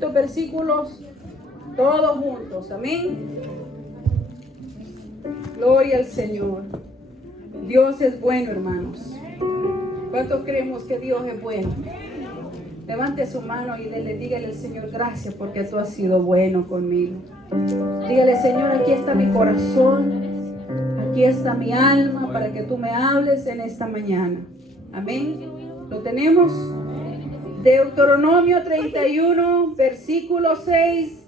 estos versículos todos juntos. Amén. Gloria al Señor. Dios es bueno, hermanos. ¿Cuántos creemos que Dios es bueno? Levante su mano y dígale al Señor, gracias porque tú has sido bueno conmigo. Dígale, Señor, aquí está mi corazón, aquí está mi alma para que tú me hables en esta mañana. Amén. ¿Lo tenemos? Deuteronomio 31, versículo 6.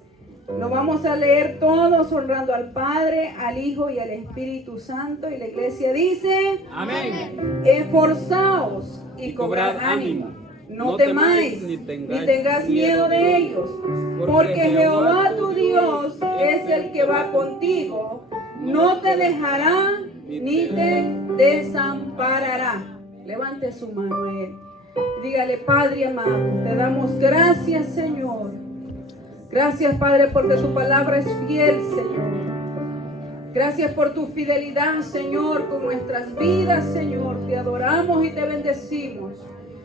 Lo vamos a leer todos honrando al Padre, al Hijo y al Espíritu Santo. Y la iglesia dice: amén. Esforzaos y cobrad ánimo. No temáis ni tengas miedo de ellos, porque Jehová tu Dios es el que va contigo. No te dejará ni te desamparará. Levante su mano a él. Dígale: Padre amado, te damos gracias, Señor. Gracias, Padre, porque tu palabra es fiel, Señor. Gracias por tu fidelidad, Señor, con nuestras vidas, Señor. Te adoramos y te bendecimos.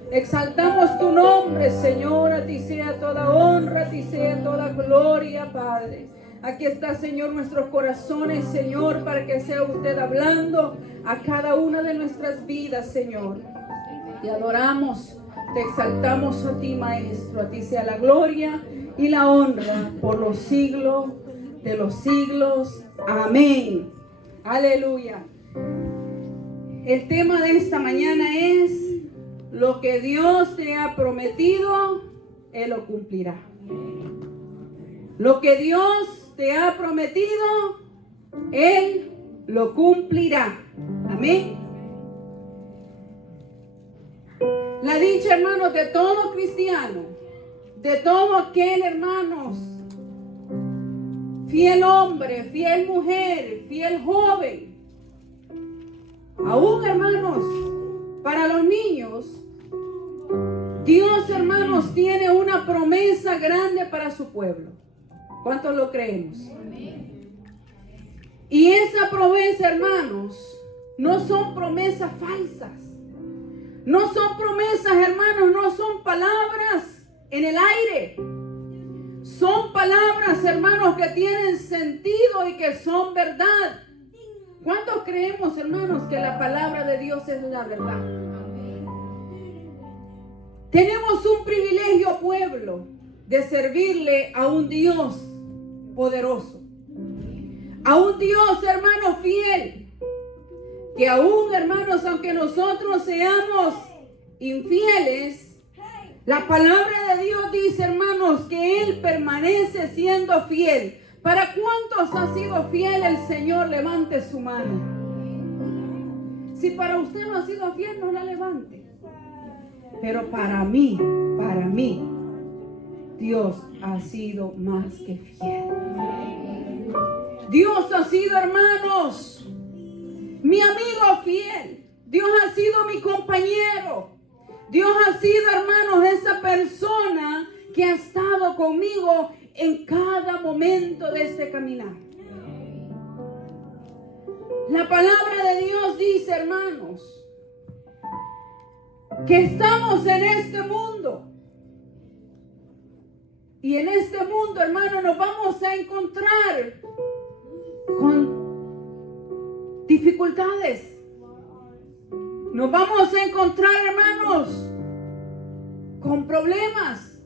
Exaltamos tu nombre, Señor. A ti sea toda honra, a ti sea toda gloria, Padre. Aquí está, Señor, nuestros corazones, Señor, para que sea usted hablando a cada una de nuestras vidas, Señor. Te adoramos, te exaltamos a ti, Maestro. A ti sea la gloria y la honra por los siglos de los siglos. Amén. Aleluya. El tema de esta mañana es: lo que Dios te ha prometido, Él lo cumplirá. Lo que Dios te ha prometido, Él lo cumplirá. Amén. La dicha, hermanos, de todo cristiano, de todo aquel, hermanos, fiel hombre, fiel mujer, fiel joven, aún, hermanos, para los niños, Dios, hermanos, tiene una promesa grande para su pueblo. ¿Cuántos lo creemos? Y esa promesa, hermanos, no son promesas falsas. No son promesas, hermanos, no son palabras en el aire. Son palabras, hermanos, que tienen sentido y que son verdad. ¿Cuántos creemos, hermanos, que la palabra de Dios es la verdad? Tenemos un privilegio, pueblo, de servirle a un Dios poderoso. A un Dios, hermano, fiel. Que aún, hermanos, aunque nosotros seamos infieles, la palabra de Dios dice, hermanos, que Él permanece siendo fiel. ¿Para cuántos ha sido fiel el Señor? Levante su mano. Si para usted no ha sido fiel, no la levante. Pero para mí, Dios ha sido más que fiel. Dios ha sido, hermanos, mi amigo fiel. Dios ha sido mi compañero. Dios ha sido, hermanos, esa persona que ha estado conmigo en cada momento de este caminar. La palabra de Dios dice, hermanos, que estamos en este mundo. Y en este mundo, hermanos, nos vamos a encontrar con dificultades. Nos vamos a encontrar, hermanos, con problemas.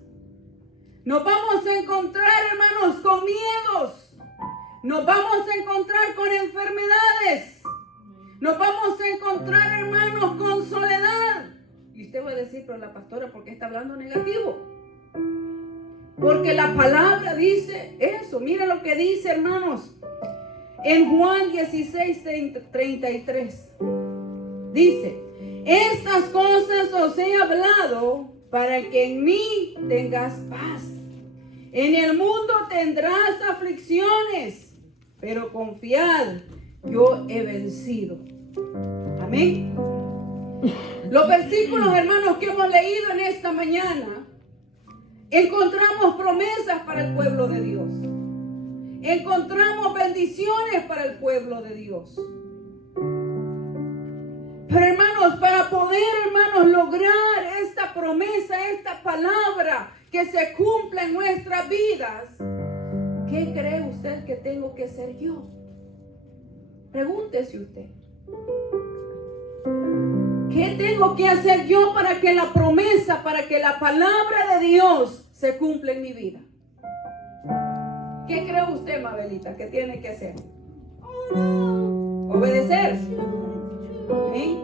Nos vamos a encontrar, hermanos, con miedos. Nos vamos a encontrar con enfermedades. Nos vamos a encontrar, hermanos, con soledad. Y usted va a decir, pero la pastora, ¿por qué está hablando negativo? Porque la palabra dice eso. Mira lo que dice, hermanos, en Juan 16:33. Dice: estas cosas os he hablado para que en mí tengas paz. En el mundo tendrás aflicciones, pero confiad, yo he vencido. Amén. Los versículos, hermanos, que hemos leído en esta mañana, encontramos promesas para el pueblo de Dios. Encontramos bendiciones para el pueblo de Dios. Pero, hermanos, para poder, hermanos, lograr esta promesa, esta palabra que se cumpla en nuestras vidas, ¿qué cree usted que tengo que ser yo? Pregúntese usted. ¿Qué tengo que hacer yo para que la promesa, para que la palabra de Dios se cumpla en mi vida? ¿Qué cree usted, Mabelita, que tiene que hacer? Obedecer. ¿Sí?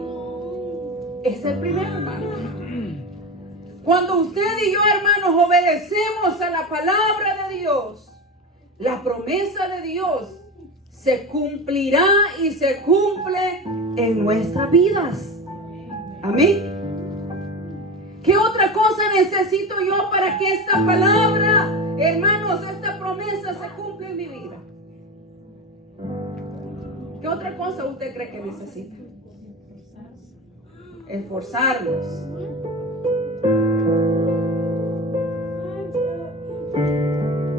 Es el primero, hermano. Cuando usted y yo, hermanos, obedecemos a la palabra de Dios, la promesa de Dios se cumplirá y se cumple en nuestras vidas. Amén. ¿Qué otra cosa necesito yo para que esta palabra, hermanos, esta promesa se cumpla en mi vida? ¿Qué otra cosa usted cree que necesita? Esforzarnos.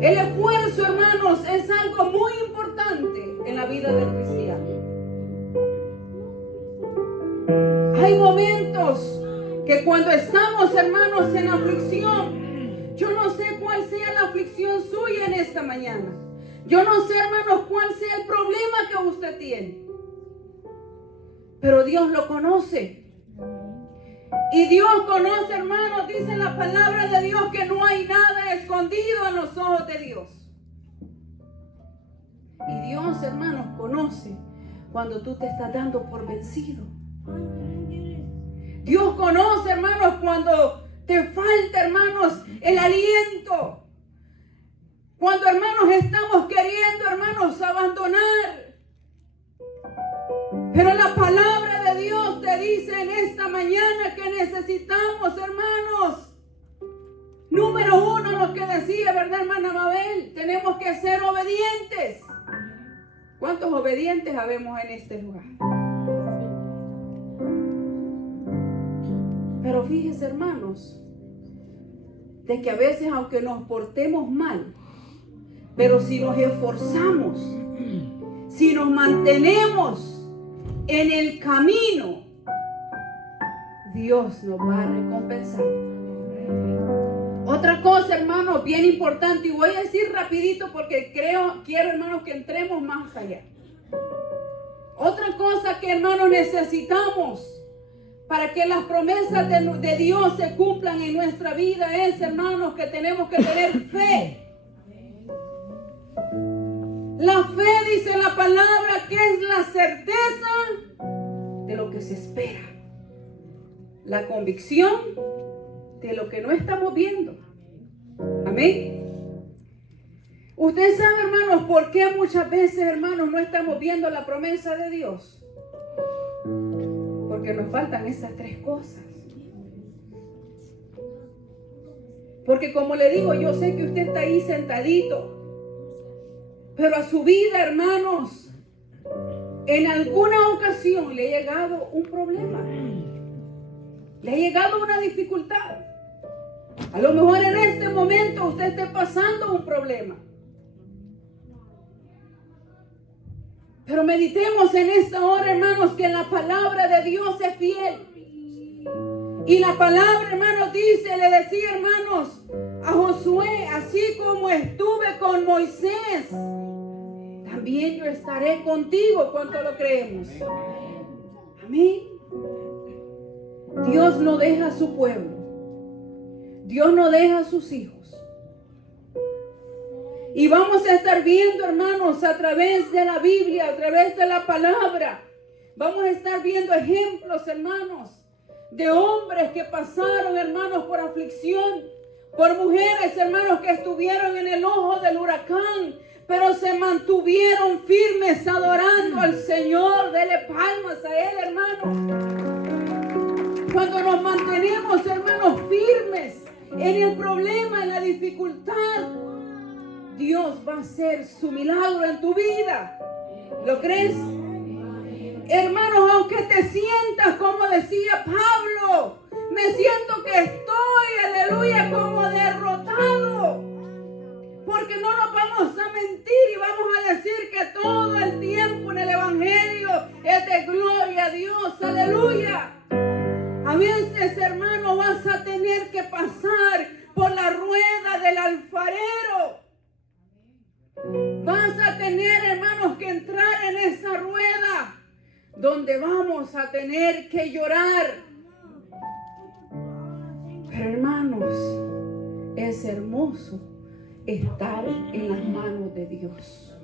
El esfuerzo, hermanos, es algo muy importante en la vida del cristiano. Hay momentos que cuando estamos, hermanos, en aflicción, yo no sé cuál sea la aflicción suya en esta mañana. Yo no sé, hermanos, cuál sea el problema que usted tiene. Pero Dios lo conoce. Y Dios conoce, hermanos, dice la palabra de Dios que no hay nada escondido en los ojos de Dios. Y Dios, hermanos, conoce cuando tú te estás dando por vencido. Dios conoce, hermanos, cuando te falta, hermanos, el aliento. Cuando, hermanos, estamos queriendo, hermanos, abandonar. Pero la palabra de Dios te dice en esta mañana que necesitamos, hermanos, número uno, lo que decía, ¿verdad, hermana Mabel? Tenemos que ser obedientes. ¿Cuántos obedientes habemos en este lugar? Pero fíjese, hermanos, de que a veces, aunque nos portemos mal, pero si nos esforzamos, si nos mantenemos en el camino, Dios nos va a recompensar. Otra cosa, hermanos, bien importante, y voy a decir rapidito porque quiero, hermanos, que entremos más allá. Otra cosa que, hermanos, necesitamos para que las promesas de Dios se cumplan en nuestra vida es, hermanos, que tenemos que tener fe. La fe, dice la palabra, que es la certeza de lo que se espera. La convicción de lo que no estamos viendo. Amén. Usted sabe, hermanos, por qué muchas veces, hermanos, no estamos viendo la promesa de Dios. Porque nos faltan esas tres cosas. Porque como le digo, yo sé que usted está ahí sentadito. Pero a su vida, hermanos, en alguna ocasión le ha llegado un problema. Le ha llegado una dificultad. A lo mejor en este momento usted esté pasando un problema. Pero meditemos en esta hora, hermanos, que la palabra de Dios es fiel. Y la palabra, hermanos, dice, le decía, hermanos, a Josué, así como estuve con Moisés, también yo estaré contigo. ¿Cuánto lo creemos? Amén. Dios no deja a su pueblo. Dios no deja a sus hijos. Y vamos a estar viendo, hermanos, a través de la Biblia, a través de la palabra. Vamos a estar viendo ejemplos, hermanos, de hombres que pasaron, hermanos, por aflicción. Por mujeres, hermanos, que estuvieron en el ojo del huracán, pero se mantuvieron firmes adorando al Señor. Dele palmas a Él, hermano. Cuando nos mantenemos, hermanos, firmes en el problema, en la dificultad, Dios va a hacer su milagro en tu vida. ¿Lo crees? Hermanos, aunque te sientas, como decía Pablo, me siento que estoy, aleluya, como derrotado. Porque no nos vamos a mentir y vamos a decir que todo el tiempo en el Evangelio es de gloria a Dios, aleluya. A veces, hermano, vas a tener que pasar por la rueda del alfarero. Vas a tener, hermanos, que entrar en esa rueda donde vamos a tener que llorar. Pero, hermanos, es hermoso estar en las manos de Dios.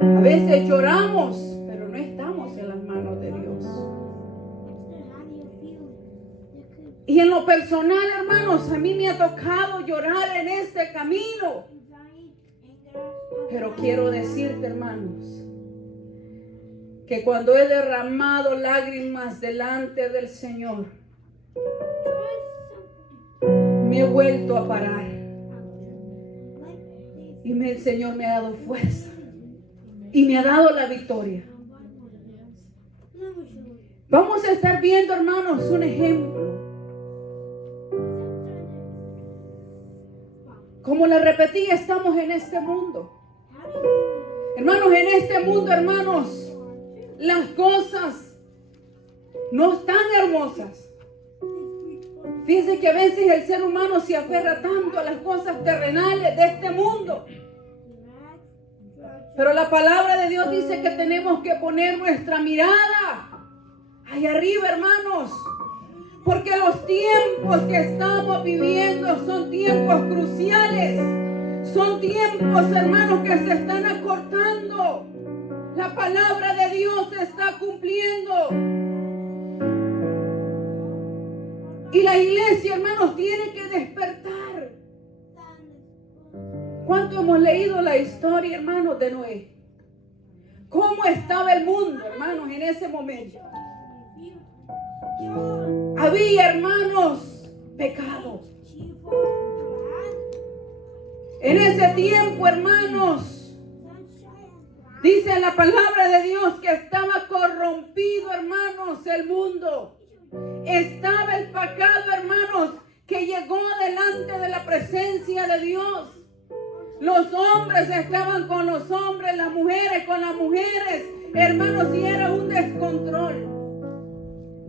A veces lloramos, pero no estamos en las manos de Dios. Y en lo personal, hermanos, a mí me ha tocado llorar en este camino. Pero quiero decirte, hermanos, que cuando he derramado lágrimas delante del Señor, me he vuelto a parar. Y el Señor me ha dado fuerza. Y me ha dado la victoria. Vamos a estar viendo, hermanos, un ejemplo. Como le repetí, estamos en este mundo. Hermanos, en este mundo, hermanos, las cosas no están hermosas. Fíjense que a veces el ser humano se aferra tanto a las cosas terrenales de este mundo. Pero la palabra de Dios dice que tenemos que poner nuestra mirada allá arriba, hermanos. Porque los tiempos que estamos viviendo son tiempos cruciales. Son tiempos, hermanos, que se están acortando. La palabra de Dios se está cumpliendo. Y la iglesia, hermanos, tiene que despertar. ¿Cuánto hemos leído la historia, hermanos, de Noé? ¿Cómo estaba el mundo, hermanos, en ese momento? Había, hermanos, pecado. En ese tiempo, hermanos, dice la palabra de Dios que estaba corrompido, hermanos, el mundo. Estaba el pecado, hermanos, que llegó delante de la presencia de Dios. Los hombres estaban con los hombres, las mujeres con las mujeres. Hermanos, y era un descontrol.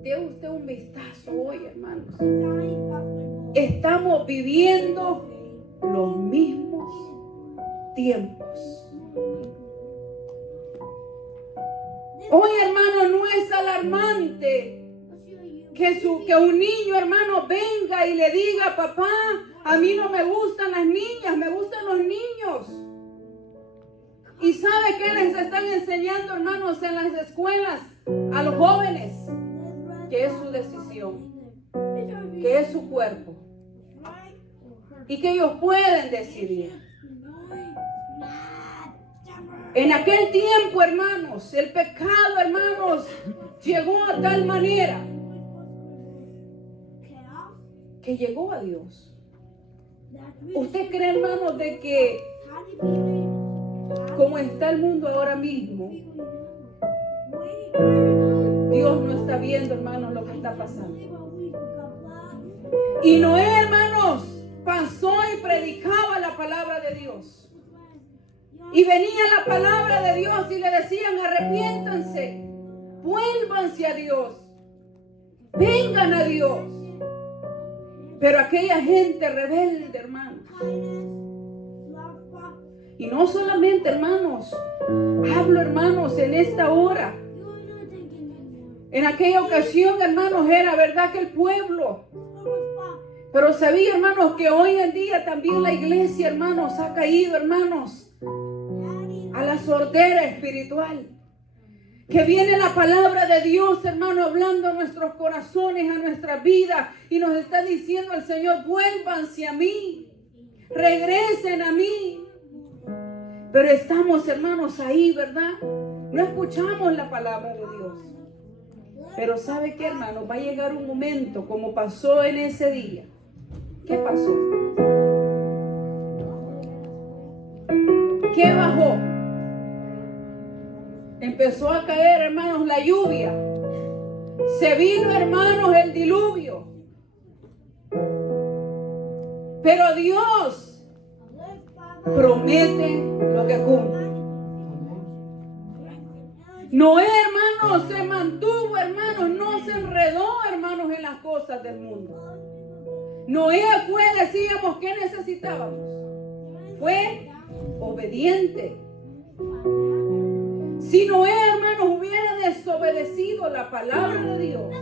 Dé usted un vistazo hoy, hermanos. Estamos viviendo los mismos tiempos. Hoy, hermano, no es alarmante que un niño, hermano, venga y le diga: papá, a mí no me gustan las niñas, me gustan los niños. ¿Y sabe qué les están enseñando, hermanos, en las escuelas a los jóvenes? Que es su decisión, que es su cuerpo y que ellos pueden decidir. En aquel tiempo, hermanos, el pecado, hermanos, llegó a tal manera que llegó a Dios. ¿Usted cree, hermanos, de que como está el mundo ahora mismo, Dios no está viendo, hermanos, lo que está pasando? Y Noé, hermanos, pasó y predicaba la palabra de Dios. Y venía la palabra de Dios y le decían: arrepiéntanse, vuélvanse a Dios, vengan a Dios. Pero aquella gente rebelde, hermanos. Y no solamente, hermanos, hablo, hermanos, en esta hora. En aquella ocasión, hermanos, era verdad que el pueblo. Pero sabía, hermanos, que hoy en día también la iglesia, hermanos, ha caído, hermanos, a la sordera espiritual. Que viene la palabra de Dios, hermano, hablando a nuestros corazones, a nuestra vida, y nos está diciendo el Señor: vuélvanse a mí, regresen a mí. Pero estamos, hermanos, ahí, ¿verdad? No escuchamos la palabra de Dios. Pero ¿sabe qué, hermano? Va a llegar un momento, como pasó en ese día. ¿Qué pasó? ¿Qué bajó? Empezó a caer, hermanos, la lluvia. Se vino, hermanos, el diluvio. Pero Dios promete lo que cumple. Noé, hermanos, se mantuvo, hermanos, no se enredó, hermanos, en las cosas del mundo. Noé fue, decíamos, ¿qué necesitábamos? Fue obediente. Si Noé, hermanos, hubiera desobedecido la palabra de Dios,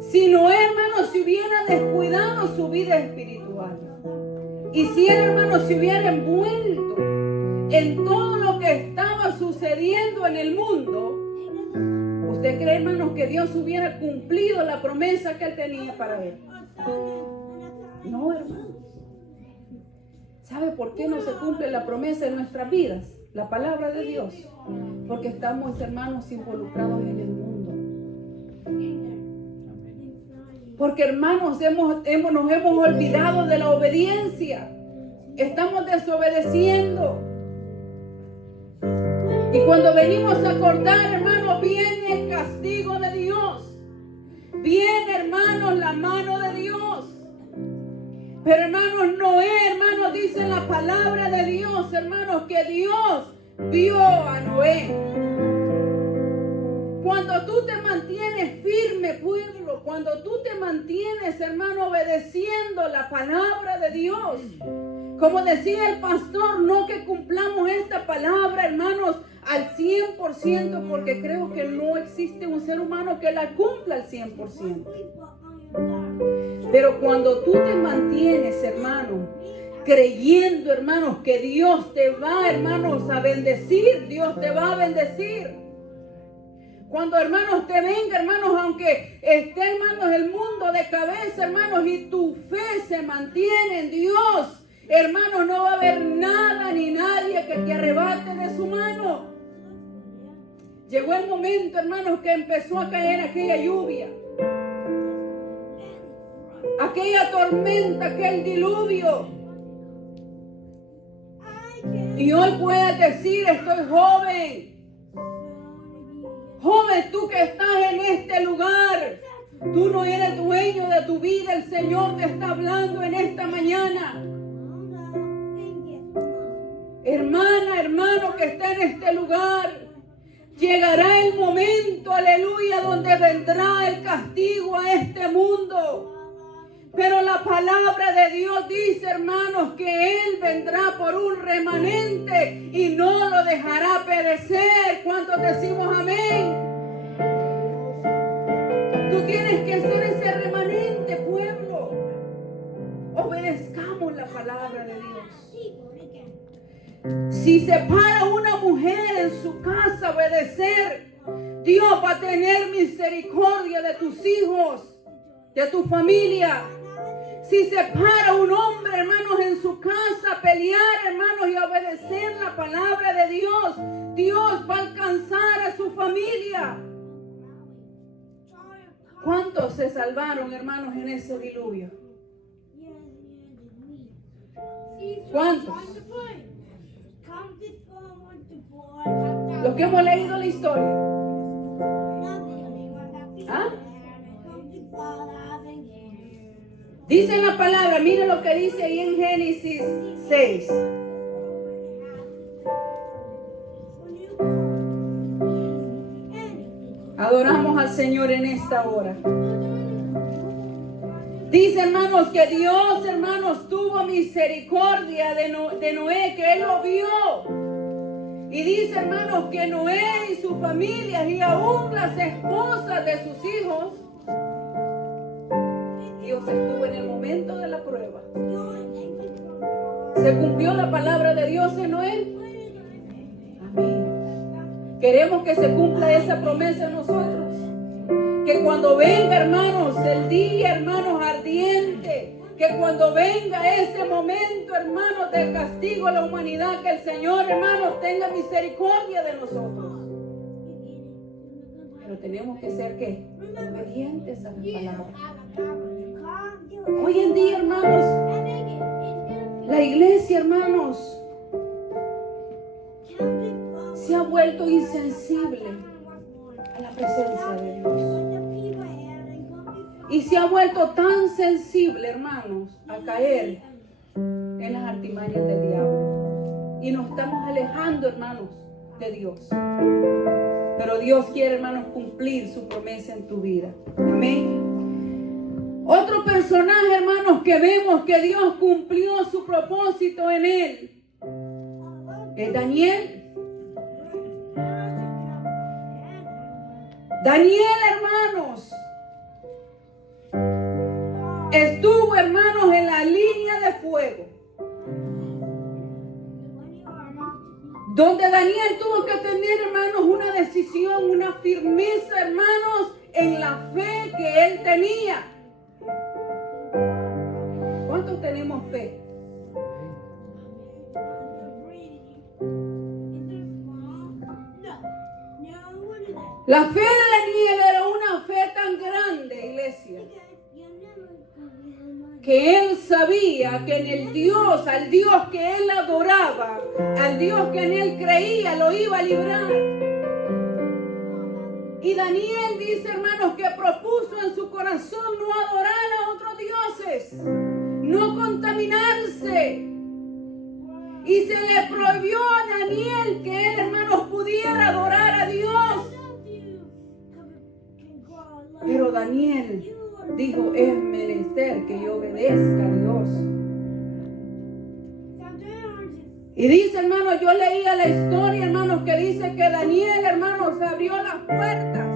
si Noé, hermanos, se hubiera descuidado su vida espiritual, y si él, hermanos, se hubiera envuelto en todo lo que estaba sucediendo en el mundo, ¿usted cree, hermanos, que Dios hubiera cumplido la promesa que él tenía para él? No, hermano. ¿Sabe por qué no se cumple la promesa en nuestras vidas? La palabra de Dios. Porque estamos, hermanos, involucrados en el mundo. Porque, hermanos, nos hemos olvidado de la obediencia. Estamos desobedeciendo. Y cuando venimos a acordar, hermanos, viene el castigo de Dios. Viene, hermanos, la mano de Dios. Pero, hermanos, Noé, hermanos, dice la palabra de Dios, hermanos, que Dios vio a Noé. Cuando tú te mantienes firme, pueblo, cuando tú te mantienes, hermano, obedeciendo la palabra de Dios, como decía el pastor, no que cumplamos esta palabra, hermanos, al 100%, porque creo que no existe un ser humano que la cumpla al 100%. Pero cuando tú te mantienes, hermano, creyendo, hermanos, que Dios te va, hermanos, a bendecir, Dios te va a bendecir. Cuando, hermanos, te venga, hermanos, aunque esté, hermanos, el mundo de cabeza, hermanos, y tu fe se mantiene en Dios, hermanos, no va a haber nada ni nadie que te arrebate de su mano. Llegó el momento, hermanos, que empezó a caer aquella lluvia, aquella tormenta, aquel diluvio. Y hoy puedes decir, estoy joven. Joven, tú que estás en este lugar, tú no eres dueño de tu vida. El Señor te está hablando en esta mañana. Hermana, hermano que está en este lugar, llegará el momento, aleluya, donde vendrá el castigo a este mundo. Pero la palabra de Dios dice, hermanos, que Él vendrá por un remanente y no lo dejará perecer. ¿Cuántos decimos amén? Tú tienes que ser ese remanente, pueblo. Obedezcamos la palabra de Dios. Si se para una mujer en su casa, obedecer, Dios va a tener misericordia de tus hijos, de tu familia. Si se para un hombre, hermanos, en su casa a pelear, hermanos, y a obedecer la palabra de Dios, Dios va a alcanzar a su familia. ¿Cuántos se salvaron, hermanos, en ese diluvio? ¿Cuántos? Los que hemos leído la historia. ¿Ah? Dice la palabra, mire lo que dice ahí en Génesis 6. Adoramos al Señor en esta hora. Dice, hermanos, que Dios, hermanos, tuvo misericordia de Noé, que Él lo vio. Y dice, hermanos, que Noé y su familia y aún las esposas de sus hijos, Dios estuvo en el momento de la prueba. ¿Se cumplió la palabra de Dios en Noé? Amén. Queremos que se cumpla esa promesa en nosotros. Que cuando venga, hermanos, el día, hermanos, ardiente, que cuando venga ese momento, hermanos, del castigo a la humanidad, que el Señor, hermanos, tenga misericordia de nosotros. Pero tenemos que ser, ¿qué? Obedientes a la palabra. Hoy en día, hermanos, la iglesia, hermanos, se ha vuelto insensible a la presencia de Dios. Y se ha vuelto tan sensible, hermanos, a caer en las artimañas del diablo. Y nos estamos alejando, hermanos, de Dios. Pero Dios quiere, hermanos, cumplir su promesa en tu vida. Amén. Otro Otro personaje, hermanos, que vemos que Dios cumplió su propósito en él es Daniel. Daniel, hermanos, estuvo, hermanos, en la línea de fuego, donde Daniel tuvo que tener, hermanos, una decisión, una firmeza, hermanos, en la fe que él tenía. ¿Cuántos tenemos fe? La fe de Daniel era una fe tan grande, iglesia, que él sabía que en el Dios, al Dios que él adoraba, al Dios que en él creía, lo iba a librar. Y Daniel dice, hermanos, que propuso en su corazón no adorar a otros dioses, no contaminarse. Y se le prohibió a Daniel que él, hermanos, pudiera adorar a Dios. Pero Daniel dijo, es menester que yo obedezca a Dios. Y dice, hermano, yo leía la historia, hermanos, que dice que Daniel, hermanos, abrió las puertas.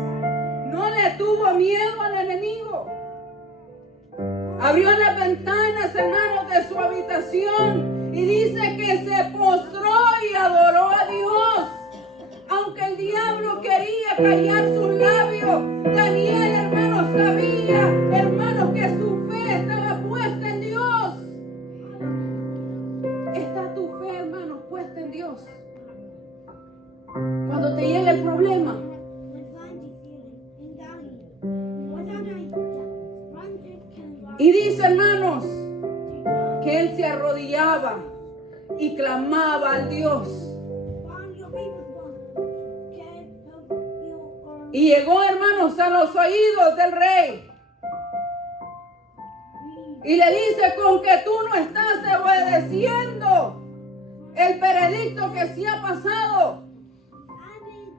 No le tuvo miedo al enemigo. Abrió las ventanas, hermanos, de su habitación. Y dice que se postró y adoró a Dios. Aunque el diablo quería callar sus labios, Daniel, hermanos, sabía, hermanos, que su fe estaba puesta en Dios. ¿Está tu fe, hermanos, puesta en Dios? Cuando te llega el problema, y dice, hermanos, que él se arrodillaba y clamaba al Dios. Y llegó, hermanos, a los oídos del rey. Y le dice, con que tú no estás obedeciendo el veredicto que sí ha pasado.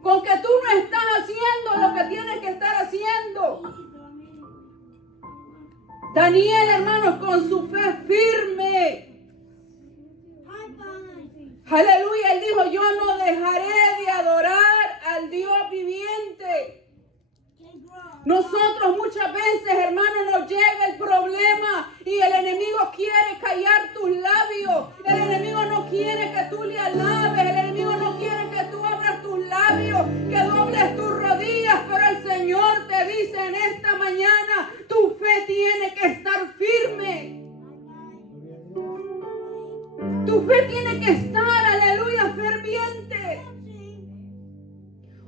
Con que tú no estás haciendo lo que tienes que estar haciendo. Daniel, hermanos, con su fe firme. Aleluya, él dijo, yo no dejaré de adorar al Dios viviente. Nosotros muchas veces, hermanos, nos llega el problema y el enemigo quiere callar tus labios. El enemigo no quiere que tú le alabes. El enemigo no quiere que tú abras tus labios, que dobles tus rodillas. Pero el Señor te dice en esta mañana, tu fe tiene que estar firme. Tu fe tiene que estar, aleluya, ferviente.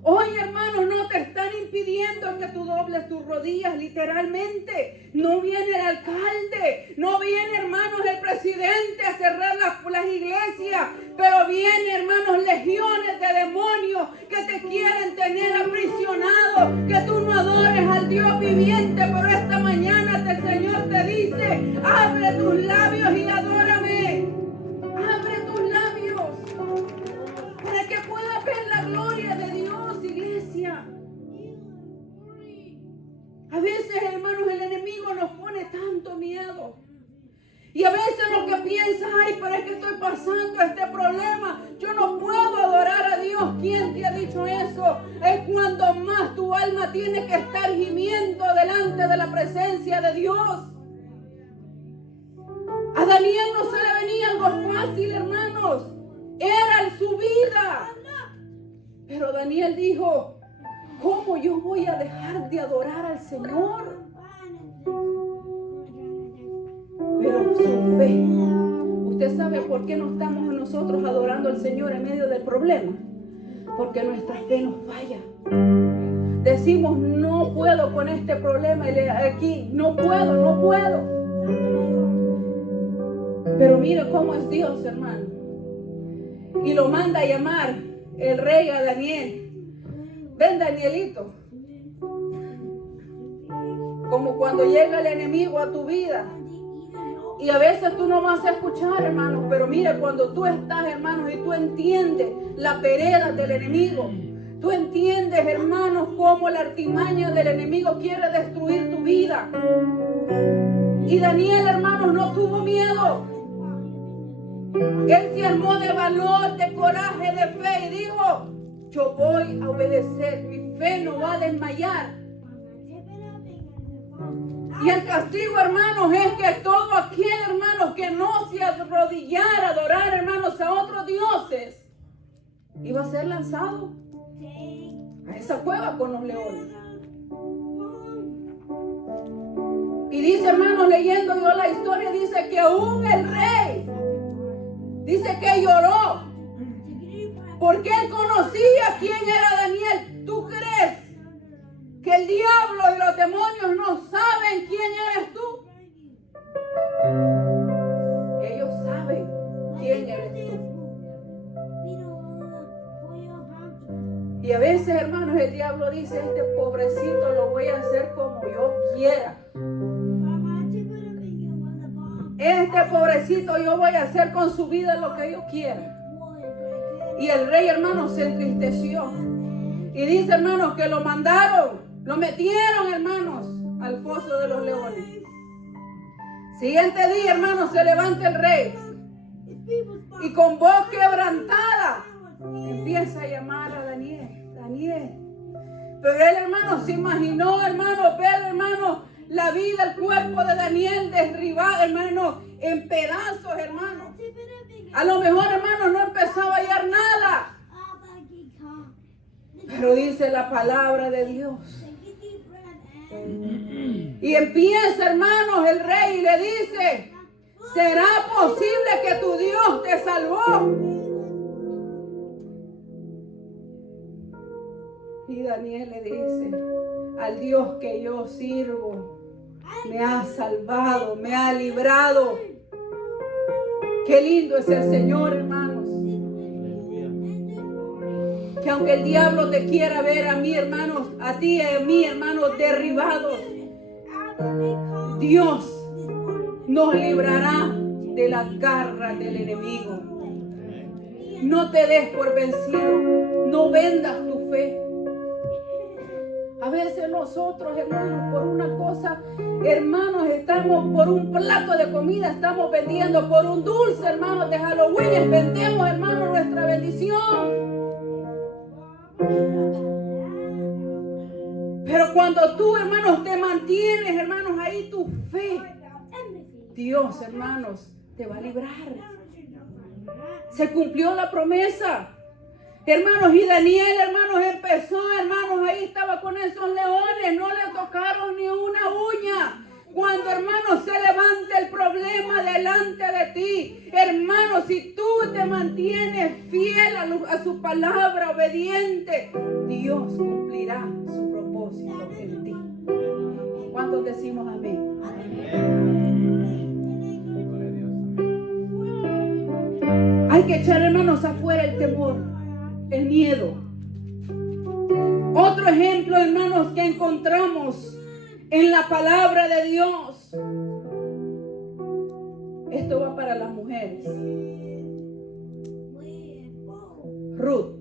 Hoy, hermanos, no te están impidiendo que tú dobles tus rodillas, literalmente. No viene el alcalde, no viene, hermanos, el presidente a cerrar las iglesias, pero viene, hermanos, legiones de demonios que te quieren tener aprisionado, que tú no adores al Dios viviente. Pero esta mañana el Señor te dice, abre tus labios y adórame. Abre tus labios para que puedas ver la gloria de Dios, iglesia. A veces, hermanos, el enemigo nos pone tanto miedo. Y a veces lo que piensas, ay, pero es que estoy pasando este problema, yo no puedo adorar a Dios. ¿Quién te ha dicho eso? Es cuando más tu alma tiene que estar gimiendo delante de la presencia de Dios. A Daniel no se le venía algo fácil, hermanos. Era su vida. Pero Daniel dijo, ¿cómo yo voy a dejar de adorar al Señor? Pero su fe. ¿Usted sabe por qué no estamos nosotros adorando al Señor en medio del problema? Porque nuestra fe nos falla. Decimos, no puedo con este problema. Aquí, no puedo. Pero mire cómo es Dios, hermano. Y lo manda a llamar el rey a Daniel. Ven, Danielito. Como cuando llega el enemigo a tu vida. Y a veces tú no vas a escuchar, hermanos. Pero mire, cuando tú estás, hermanos, y tú entiendes la pereza del enemigo. Tú entiendes, hermanos, cómo la artimaña del enemigo quiere destruir tu vida. Y Daniel, hermanos, no tuvo miedo. Él se armó de valor, de coraje, de fe y dijo: yo voy a obedecer, mi fe no va a desmayar. Y el castigo, hermanos, es que todo aquel, hermanos, que no se arrodillara a adorar, hermanos, a otros dioses, iba a ser lanzado a esa cueva con los leones. Y dice, hermanos, leyendo yo la historia, dice que aún el rey, dice que lloró, porque él conocía quién era Daniel. ¿Tú crees que el diablo y los demonios no saben quién eres tú? Ellos saben quién eres tú. Y a veces, hermanos, el diablo dice: este pobrecito lo voy a hacer como yo quiera. Este pobrecito yo voy a hacer con su vida lo que yo quiera. Y el rey, hermanos, se entristeció. Y dice, hermanos, que lo mandaron, lo metieron, hermanos, al foso de los leones. Siguiente día, hermanos, se levanta el rey y con voz quebrantada empieza a llamar a Daniel. Daniel. Pero él, hermanos, se imaginó, hermanos, ver, hermanos, la vida, el cuerpo de Daniel derribado, hermanos, en pedazos, hermanos. A lo mejor, hermanos, no empezaba a hallar nada. Pero dice la palabra de Dios. Y empieza, hermanos, el rey y le dice: ¿será posible que tu Dios te salvó? Y Daniel le dice: al Dios que yo sirvo me ha salvado, me ha librado. Qué lindo es el Señor, hermanos. Que aunque el diablo te quiera ver a mí, hermanos, a ti y a mí, hermanos, derribados, Dios nos librará de las garras del enemigo. No te des por vencido, no vendas tu fe. A veces nosotros, hermanos, por una cosa, hermanos, estamos por un plato de comida, estamos vendiendo por un dulce, hermanos, de Halloween, vendemos, hermanos, nuestra bendición. Pero cuando tú, hermanos, te mantienes, hermanos, ahí tu fe, Dios, hermanos, te va a librar. Se cumplió la promesa. Hermanos, y Daniel, hermanos, empezó, hermanos, ahí estaba con esos leones, no le tocaron ni una uña. Cuando, hermanos, se levanta el problema delante de ti, hermanos, si tú te mantienes fiel a su palabra, obediente, Dios cumplirá su propósito en ti. ¿Cuántos decimos amén? Hay que echar, hermanos, afuera el temor, el miedo. Otro ejemplo, hermanos, que encontramos en la palabra de Dios. Esto va para las mujeres. Ruth.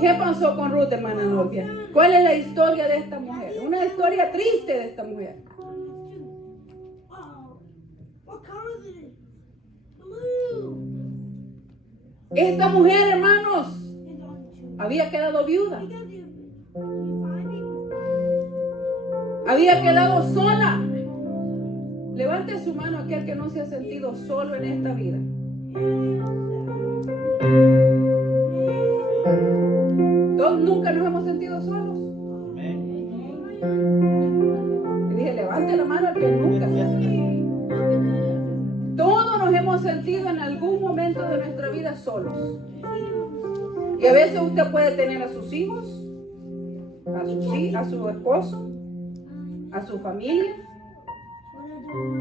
¿Qué pasó con Ruth, hermana Novia? ¿Cuál es la historia de esta mujer? Una historia triste de esta mujer. Esta mujer, hermanos, había quedado viuda. Había quedado sola. Levante su mano aquel que no se ha sentido solo en esta vida. Todos nunca nos hemos sentido solos. Le dije, levante la mano al que nunca se ha sentido. Todos nos hemos sentido en algún momento de nuestra vida solos. Y a veces usted puede tener a sus hijos, a su esposo, a su familia,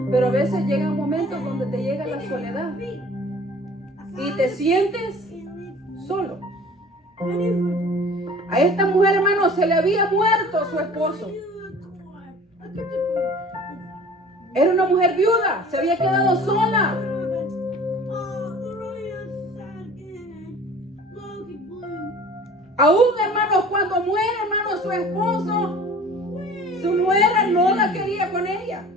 pero a veces llegan momentos donde te llega la soledad y te sientes solo. A esta mujer, hermano, se le había muerto su esposo. Era una mujer viuda, se había quedado sola. Aún, hermanos, cuando muere, hermanos, su esposo, su nuera no la quería con ella.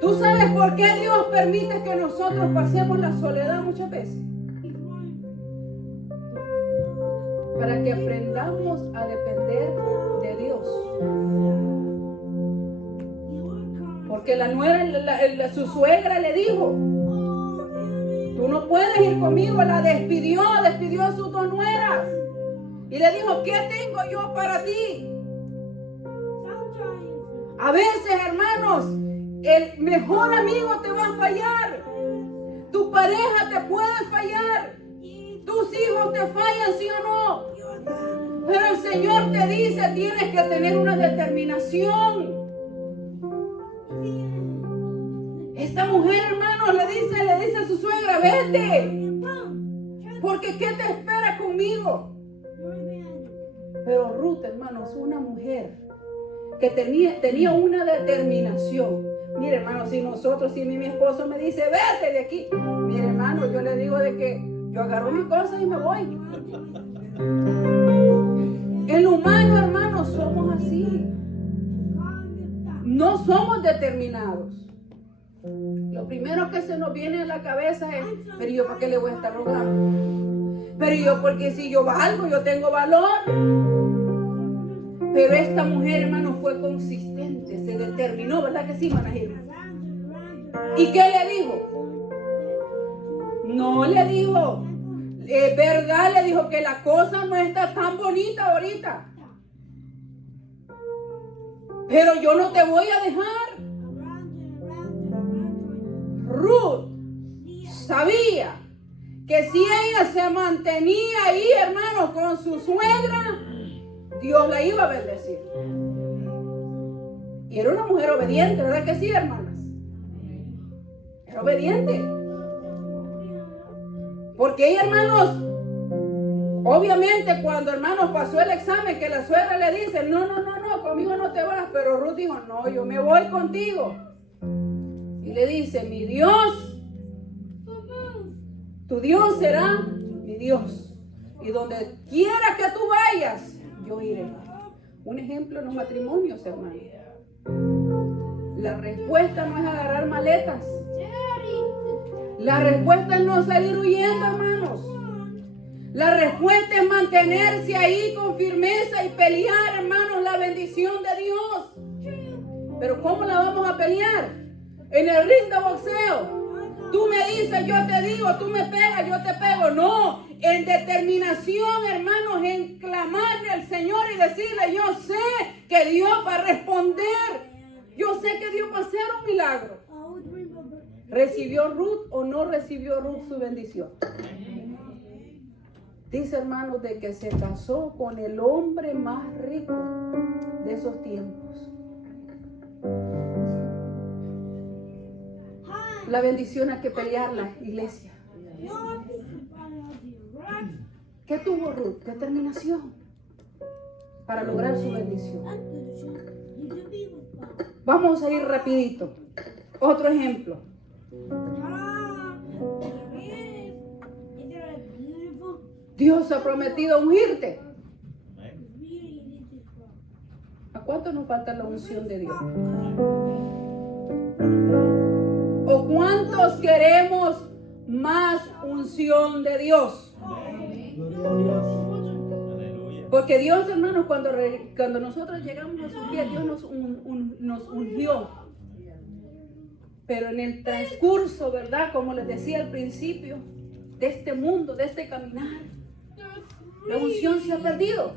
¿Tú sabes por qué Dios permite que nosotros pasemos la soledad muchas veces? Para que aprendamos a depender de Dios. Porque la nuera, su suegra le dijo: tú no puedes ir conmigo. La despidió a sus dos nueras. Y le dijo: ¿qué tengo yo para ti? A veces, hermanos, el mejor amigo te va a fallar. Tu pareja te puede fallar. Tus hijos te fallan, ¿sí o no? Pero el Señor te dice: tienes que tener una determinación. Esta mujer, hermanos, le dice a su suegra: vete, porque ¿qué te espera conmigo? Pero Ruth, hermanos, una mujer que tenía una determinación. Mire, hermano, si mi esposo me dice: vete de aquí, mire, hermano, yo le digo de que yo agarro mis cosas y me voy. El humano, hermano, somos así. No somos determinados. Lo primero que se nos viene a la cabeza es: pero yo, ¿para qué le voy a estar rogando? Pero yo, porque si yo valgo, yo tengo valor. Pero esta mujer, hermano, fue consistente, se determinó, ¿verdad que sí, Manajir? ¿Y qué le dijo? No le dijo, ¿verdad? Le dijo que la cosa no está tan bonita ahorita. Pero yo no te voy a dejar. Ruth sabía que si ella se mantenía ahí, hermano, con su suegra, Dios la iba a bendecir. Y era una mujer obediente, ¿verdad que sí, hermanas? Era obediente. Porque ella, hermanos, obviamente cuando, hermanos, pasó el examen, que la suegra le dice: no, conmigo no te vas. Pero Ruth dijo: no, yo me voy contigo. Y le dice: mi Dios, tu Dios será mi Dios. Y donde quiera que tú vayas, yo iré. Un ejemplo en los matrimonios, hermanos. La respuesta no es agarrar maletas. La respuesta es no salir huyendo, hermanos. La respuesta es mantenerse ahí con firmeza y pelear, hermanos, la bendición de Dios. Pero ¿cómo la vamos a pelear? En el ring de boxeo. Tú me dices, yo te digo, tú me pegas, yo te pego. No, en determinación, hermanos, en clamarle al Señor y decirle: yo sé que Dios va a responder. Yo sé que Dios va a hacer un milagro. ¿Recibió Ruth o no recibió Ruth su bendición? Dice, hermanos, de que se casó con el hombre más rico de esos tiempos. La bendición hay que pelearla, iglesia. ¿Qué tuvo Ruth? Determinación para lograr su bendición. Vamos a ir rapidito. Otro ejemplo. Dios ha prometido ungirte. ¿A cuánto nos falta la unción de Dios? ¿O cuántos queremos más unción de Dios? Porque Dios, hermanos, cuando nosotros llegamos a sus pies, Dios nos ungió. Pero en el transcurso, ¿verdad? Como les decía al principio, de este mundo, de este caminar, la unción se ha perdido.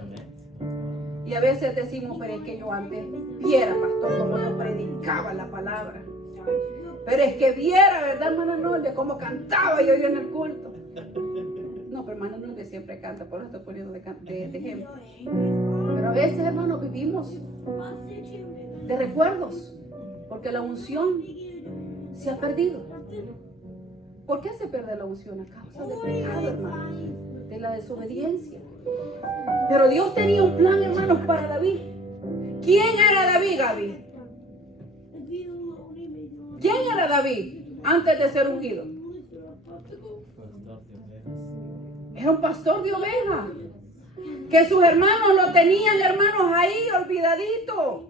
Y a veces decimos: pero es que yo antes viera, pastor, cómo yo predicaba la palabra. Pero es que viera, ¿verdad, hermana Noelia, cómo cantaba yo en el culto? No, pero hermana Noelia siempre canta, por eso estoy poniendo de ejemplo. Pero a veces, hermanos, vivimos de recuerdos, porque la unción se ha perdido. ¿Por qué se pierde la unción? A causa del pecado, hermanos, de la desobediencia. Pero Dios tenía un plan, hermanos, para David. ¿Quién era David, Gaby? ¿Quién era David antes de ser ungido? Era un pastor de ovejas. Que sus hermanos lo tenían, hermanos, ahí olvidadito.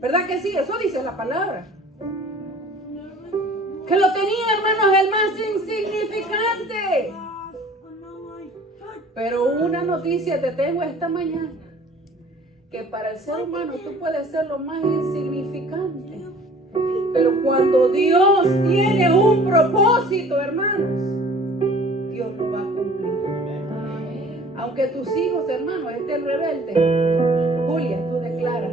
¿Verdad que sí? Eso dice la palabra. Que lo tenían, hermanos, el más insignificante. Pero una noticia te tengo esta mañana. Que para el ser humano tú puedes ser lo más insignificante. Pero cuando Dios tiene un propósito, hermanos, Dios lo va a cumplir. Aunque tus hijos, hermanos, estén rebeldes, Julia, tú declaras,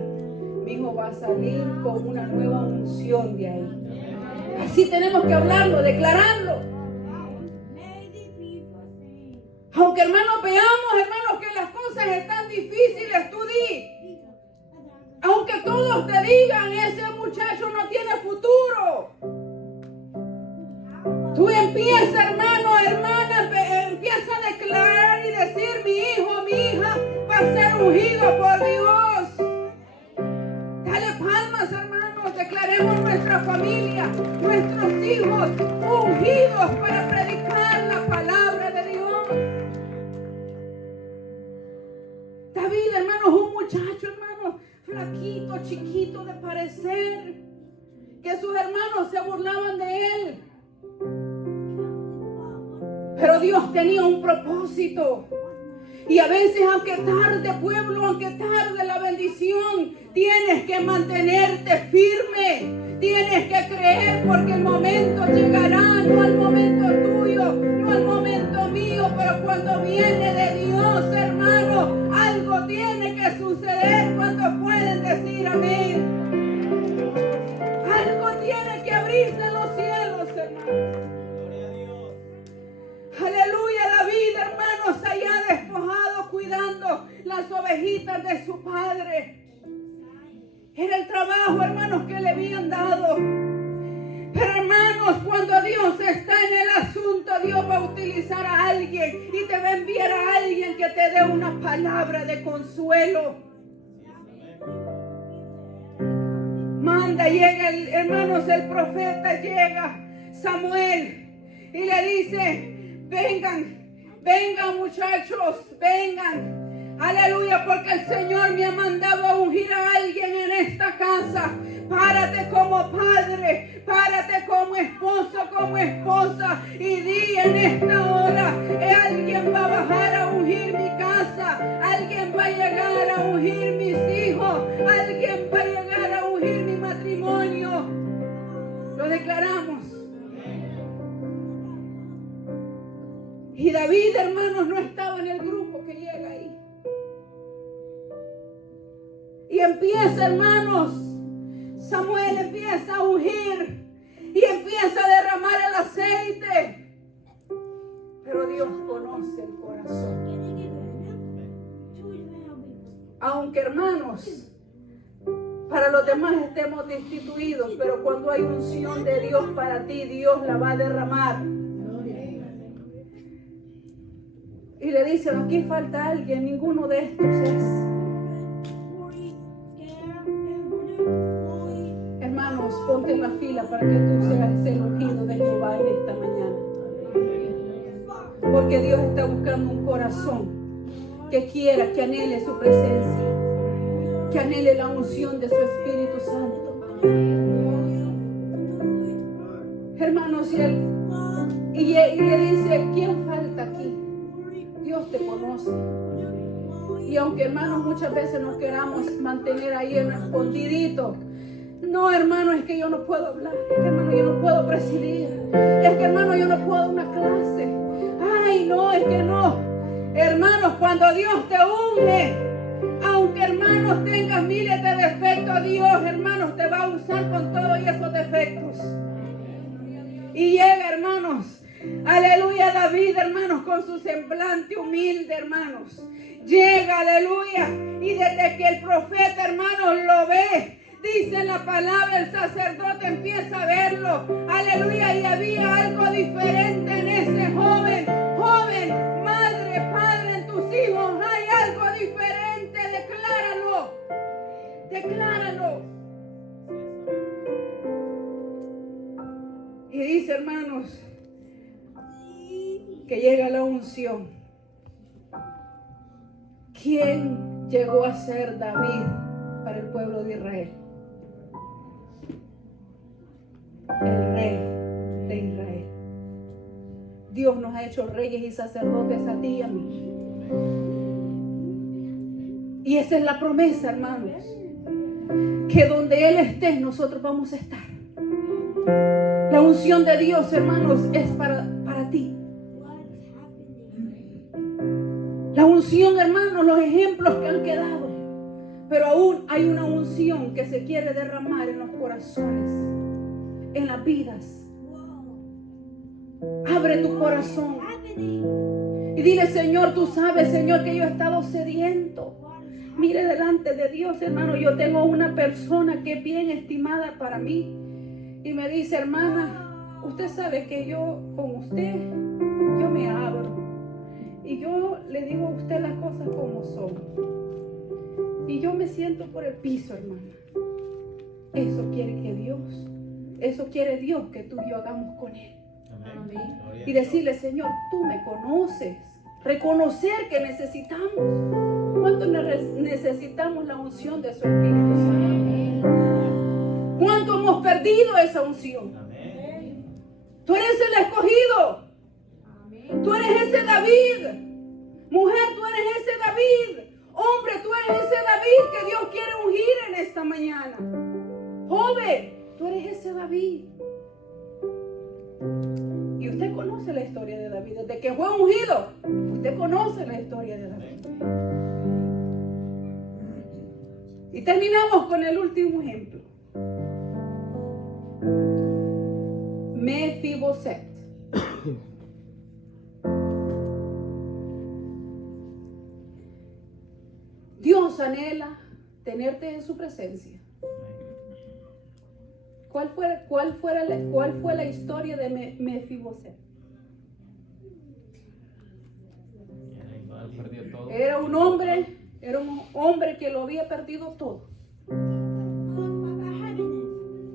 mi hijo va a salir con una nueva unción de ahí. Así tenemos que hablarlo, declararlo. Aunque, hermanos, veamos, hermanos, que las cosas están difíciles, tú di. Aunque todos te digan, ese muchacho no tiene futuro. Tú empieza, hermano, hermana, empieza a declarar y decir, mi hijo, mi hija va a ser ungido por Dios. Dale palmas, hermanos, declaremos nuestra familia, nuestros hijos ungidos para predicar la palabra de Dios. David, hermanos, un muchacho, hermanos, flaquito, chiquito de parecer, que sus hermanos se burlaban de él. Pero Dios tenía un propósito. Y a veces, aunque tarde, pueblo, aunque tarde la bendición, tienes que mantenerte firme. Tienes que creer, porque el momento llegará, no al momento tuyo, no al momento mío, pero cuando viene de Dios, hermano, algo tiene que suceder. cuando pueden decir amén? Algo tiene que abrirse en los cielos, hermano. Aleluya, David, hermanos, allá despojado, cuidando las ovejitas de su padre. Era el trabajo, hermanos, que le habían dado. Pero, hermanos, cuando Dios está en el asunto, Dios va a utilizar a alguien y te va a enviar a alguien que te dé una palabra de consuelo. Manda, llega, hermanos, el profeta, llega Samuel y le dice: vengan muchachos, vengan. Aleluya, porque el Señor me ha mandado a ungir a alguien en esta casa. Párate como padre, párate como esposo, como esposa, y di en esta hora: alguien va a bajar a ungir mi casa, alguien va a llegar a ungir mis hijos, alguien va a llegar a ungir mi matrimonio. Lo declaramos. Y David, hermanos, no estaba en el grupo que llega ahí. Y empieza, hermanos, Samuel empieza a ungir y empieza a derramar el aceite. Pero Dios conoce el corazón. Aunque, hermanos, para los demás estemos destituidos, pero cuando hay unción de Dios para ti, Dios la va a derramar. Y le dicen: aquí falta alguien, ninguno de estos es. Hermanos, ponte en la fila para que tú seas el ungido de Jehová en esta mañana. Porque Dios está buscando un corazón que quiera, que anhele su presencia, que anhele la unción de su Espíritu Santo. Hermanos, y le dice: ¿quién falta aquí? Dios te conoce. Y aunque, hermanos, muchas veces nos queramos mantener ahí en escondidito, no, hermano, es que yo no puedo hablar, es que, hermano, yo no puedo presidir, es que, hermano, yo no puedo dar una clase, ay, no, es que no. Hermanos, cuando Dios te unge, aunque, hermanos, tengas miles de defectos, Dios, hermanos, te va a usar con todos esos defectos. Y llega, hermanos, aleluya, David, hermanos, con su semblante humilde, hermanos, llega, aleluya, y desde que el profeta, hermanos, lo ve, dice la palabra, el sacerdote empieza a verlo, aleluya, y había algo diferente en ese joven, madre, padre, en tus hijos hay algo diferente, decláralo. Y dice, hermanos, que llega la unción. ¿quién llegó a ser David para el pueblo de Israel? El rey de Israel. Dios nos ha hecho reyes y sacerdotes a ti y a mí. Y esa es la promesa, hermanos, que donde Él esté, nosotros vamos a estar. La unción de Dios, hermanos, es para ti. La unción, hermanos, los ejemplos que han quedado. Pero aún hay una unción que se quiere derramar en los corazones, en las vidas. Abre tu corazón y dile: Señor, tú sabes, Señor, que yo he estado sediento. Mire delante de Dios, hermano, yo tengo una persona que es bien estimada para mí y me dice: hermana, usted sabe que yo con usted, yo me abro y yo le digo a usted las cosas como son y yo me siento por el piso, hermana. Eso quiere Dios que tú y yo hagamos con Él. Amén. Y decirle: Señor, tú me conoces. Reconocer que necesitamos. ¿Cuánto necesitamos la unción de su Espíritu Santo? ¿Cuánto hemos perdido esa unción? Tú eres el escogido. Tú eres ese David. Mujer, tú eres ese David. Hombre, tú eres ese David que Dios quiere ungir en esta mañana. Joven, tú eres ese David. Y usted conoce la historia de David. Desde que fue ungido, usted conoce la historia de David. Y terminamos con el último ejemplo. Mefiboset. Dios anhela tenerte en su presencia. ¿Cuál fue la historia de Mefiboset? Era un hombre que lo había perdido todo.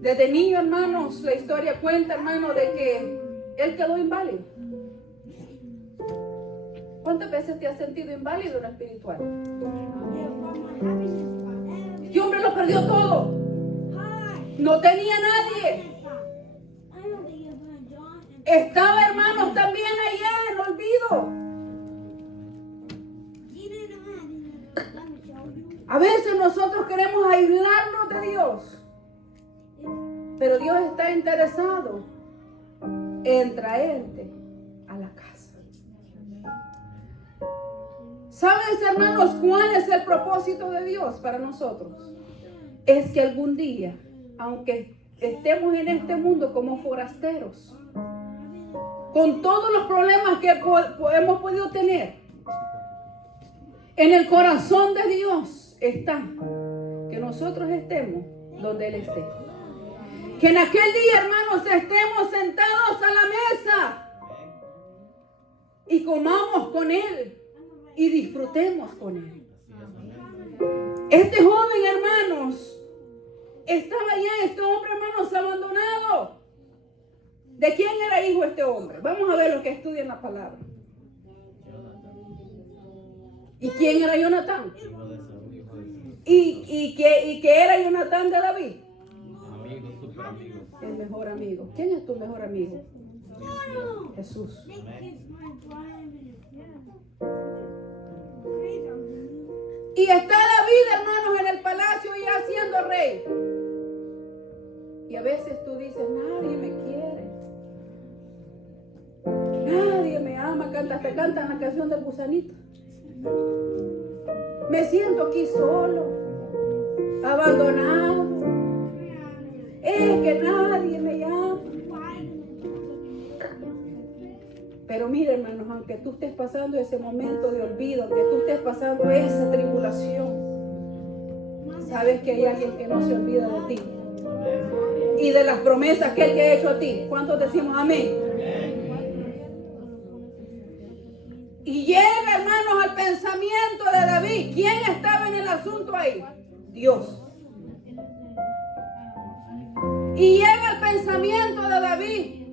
Desde niño, hermanos, la historia cuenta, hermano, de que él quedó inválido. ¿Cuántas veces te has sentido inválido en lo espiritual? Este hombre lo perdió todo. No tenía nadie. Estaba, hermanos, también allá en olvido. A veces nosotros queremos aislarnos de Dios, pero Dios está interesado en traerte a la casa. ¿Sabes, hermanos, cuál es el propósito de Dios para nosotros? Es que algún día, aunque estemos en este mundo como forasteros, con todos los problemas que hemos podido tener, en el corazón de Dios está que nosotros estemos donde Él esté. Que en aquel día, hermanos, estemos sentados a la mesa y comamos con Él y disfrutemos con Él. Este joven, hermanos, estaba allá, este hombre, hermanos, abandonado. ¿De quién era hijo este hombre? Vamos a ver lo que estudia en la palabra. ¿Y quién era Jonatán? ¿Y qué era Jonatán de David? Amigo, super amigo. El mejor amigo. ¿Quién es tu mejor amigo? Jesús. Y está David, hermanos, en el palacio ya siendo rey. Y a veces tú dices: nadie me quiere, nadie me ama. Te cantan la canción del gusanito. Me siento aquí solo, abandonado. Es que nadie me llama. Pero mira, hermanos, aunque tú estés pasando ese momento de olvido, aunque tú estés pasando esa tribulación, sabes que hay alguien que no se olvida de ti y de las promesas que Él te ha hecho a ti. ¿Cuántos decimos amén? Y llega, hermanos, al pensamiento de David. ¿Quién estaba en el asunto ahí? Dios. Y llega al pensamiento de David: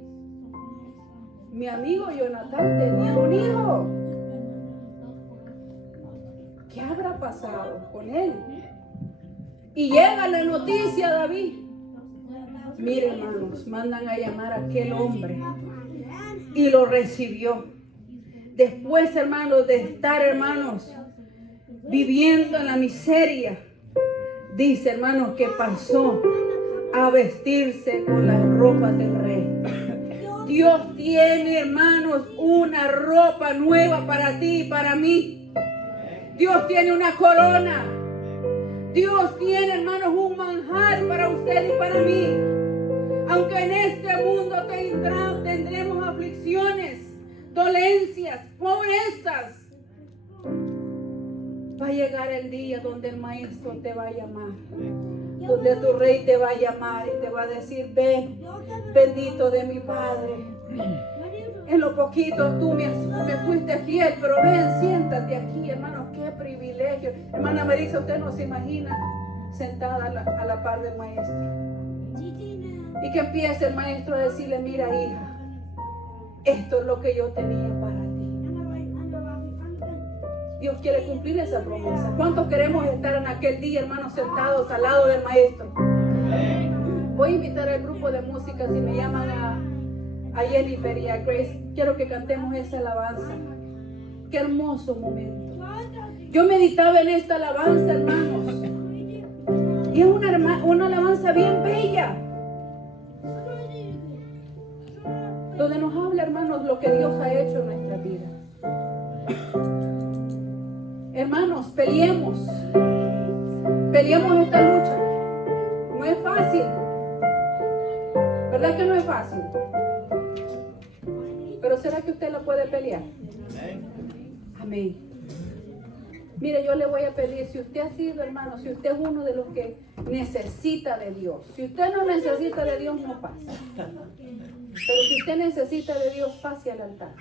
mi amigo Jonatán tenía un hijo. ¿Qué pasado con él. Y llega la noticia a David. Miren, hermanos, mandan a llamar a aquel hombre y lo recibió. Después, hermanos, de estar, hermanos, viviendo en la miseria, dice, hermanos, que pasó a vestirse con las ropas del rey. Dios tiene, hermanos, una ropa nueva para ti y para mí. Dios tiene una corona. Dios tiene, hermanos, un manjar para usted y para mí. Aunque en este mundo tendremos aflicciones, dolencias, pobrezas, va a llegar el día donde el maestro te va a llamar, donde tu rey te va a llamar y te va a decir: ven, bendito de mi Padre. En lo poquito tú me fuiste fiel, pero ven, siéntate aquí, hermanos, qué privilegio. Hermana Marisa, usted no se imagina sentada a la par del maestro. Y que empiece el maestro a decirle: mira, hija, esto es lo que yo tenía para ti. Dios quiere cumplir esa promesa. ¿Cuántos queremos estar en aquel día, hermanos, sentados al lado del maestro? Voy a invitar al grupo de música, si me llaman a Jennifer y a Grace. Quiero que cantemos esa alabanza. Qué hermoso momento. Yo meditaba en esta alabanza, hermanos, y es una alabanza bien bella, donde nos habla, hermanos, lo que Dios ha hecho en nuestra vida. Hermanos, peleemos esta lucha. No es fácil, ¿verdad que no es fácil? Pero ¿será que usted la puede pelear? Amén. Mire, yo le voy a pedir, si usted ha sido, hermano, si usted es uno de los que necesita de Dios, si usted no necesita de Dios, no pase. Pero si usted necesita de Dios, pase al altar.